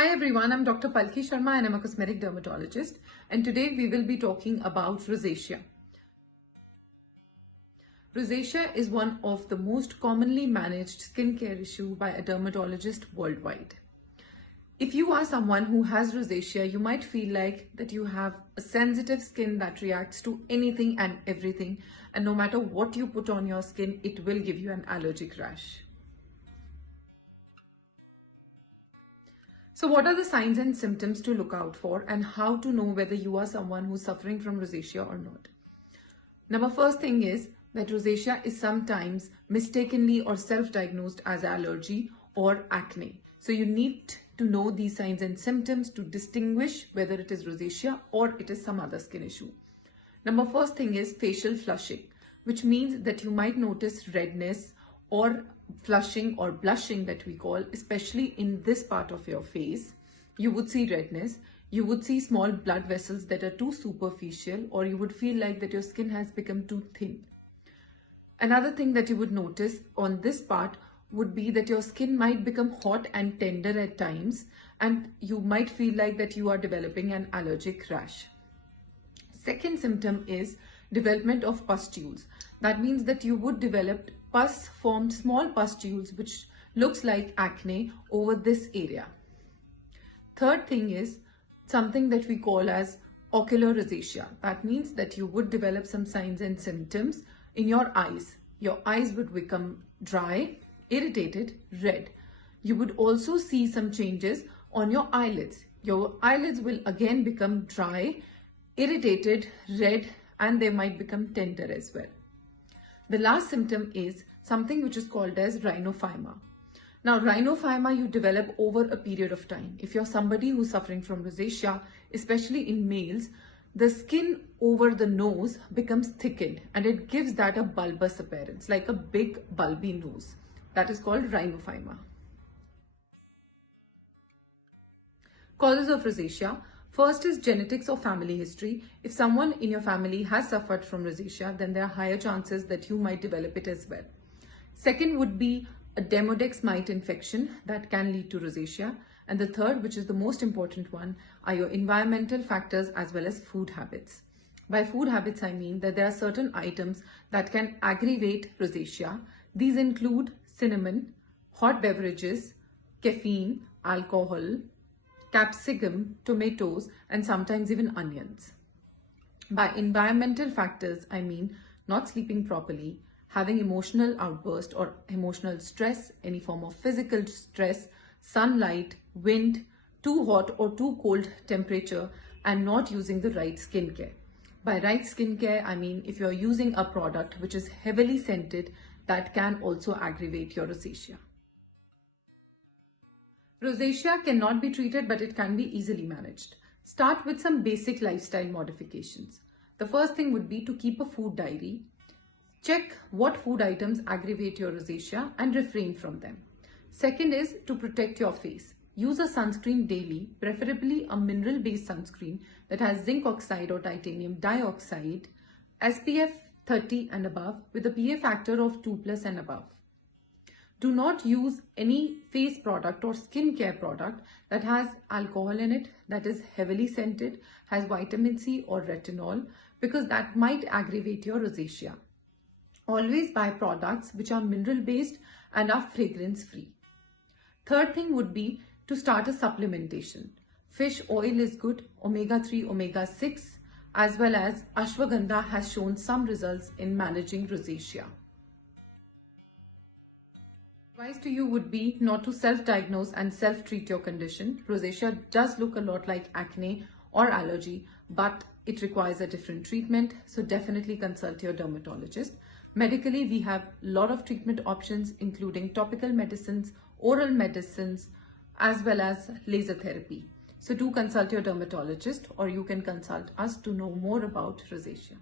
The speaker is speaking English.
Hi everyone, I'm Dr. Palki Sharma and I'm a cosmetic dermatologist, and today we will be talking about rosacea. Rosacea is one of the most commonly managed skincare issue by a dermatologist worldwide. If you are someone who has rosacea, you might feel like that you have a sensitive skin that reacts to anything and everything, and no matter what you put on your skin, it will give you an allergic rash. So what are the signs and symptoms to look out for, and how to know whether you are someone who's suffering from rosacea or not? First thing is that rosacea is sometimes mistakenly or self-diagnosed as allergy or acne. So you need to know these signs and symptoms to distinguish whether it is rosacea or it is some other skin issue. First thing is facial flushing, which means that you might notice redness or flushing or blushing that we call, especially in this part of your face. You would see redness, you would see small blood vessels that are too superficial, or you would feel like that your skin has become too thin. Another thing that you would notice on this part would be that your skin might become hot and tender at times, and you might feel like that you are developing an allergic rash. Second symptom is development of pustules. That means that you would develop pus-formed small pustules which looks like acne over this area. Third thing is something that we call as ocular rosacea. That means that you would develop some signs and symptoms in your eyes. Your eyes would become dry, irritated, red. You would also see some changes on your eyelids. Your eyelids will again become dry, irritated, red, and they might become tender as well. The last symptom is something which is called as rhinophyma. Now, rhinophyma you develop over a period of time. If you're somebody who's suffering from rosacea, especially in males, the skin over the nose becomes thickened and it gives that a bulbous appearance, like a big bulby nose. That is called rhinophyma. Causes of rosacea. First is genetics or family history. If someone in your family has suffered from rosacea, then there are higher chances that you might develop it as well. Second would be a Demodex mite infection that can lead to rosacea. And the third, which is the most important one, are your environmental factors as well as food habits. By food habits, I mean that there are certain items that can aggravate rosacea. These include cinnamon, hot beverages, caffeine, alcohol, capsicum, tomatoes, and sometimes even onions. By environmental factors, I mean not sleeping properly, having emotional outburst or emotional stress, any form of physical stress, sunlight, wind, too hot or too cold temperature, and not using the right skincare. By right skincare, I mean if you're using a product which is heavily scented, that can also aggravate your rosacea. Rosacea cannot be treated, but it can be easily managed. Start with some basic lifestyle modifications. The first thing would be to keep a food diary. Check what food items aggravate your rosacea and refrain from them. Second is to protect your face. Use a sunscreen daily, preferably a mineral-based sunscreen that has zinc oxide or titanium dioxide, SPF 30 and above with a PA factor of 2+ and above. Do not use any face product or skincare product that has alcohol in it, that is heavily scented, has vitamin C or retinol, because that might aggravate your rosacea. Always buy products which are mineral based and are fragrance free. Third thing would be to start a supplementation. Fish oil is good, omega-3, omega-6, as well as ashwagandha has shown some results in managing rosacea. Advice to you would be not to self-diagnose and self-treat your condition. Rosacea does look a lot like acne or allergy, but it requires a different treatment, so definitely consult your dermatologist. Medically, we have a lot of treatment options, including topical medicines, oral medicines, as well as laser therapy. So do consult your dermatologist, or you can consult us to know more about rosacea.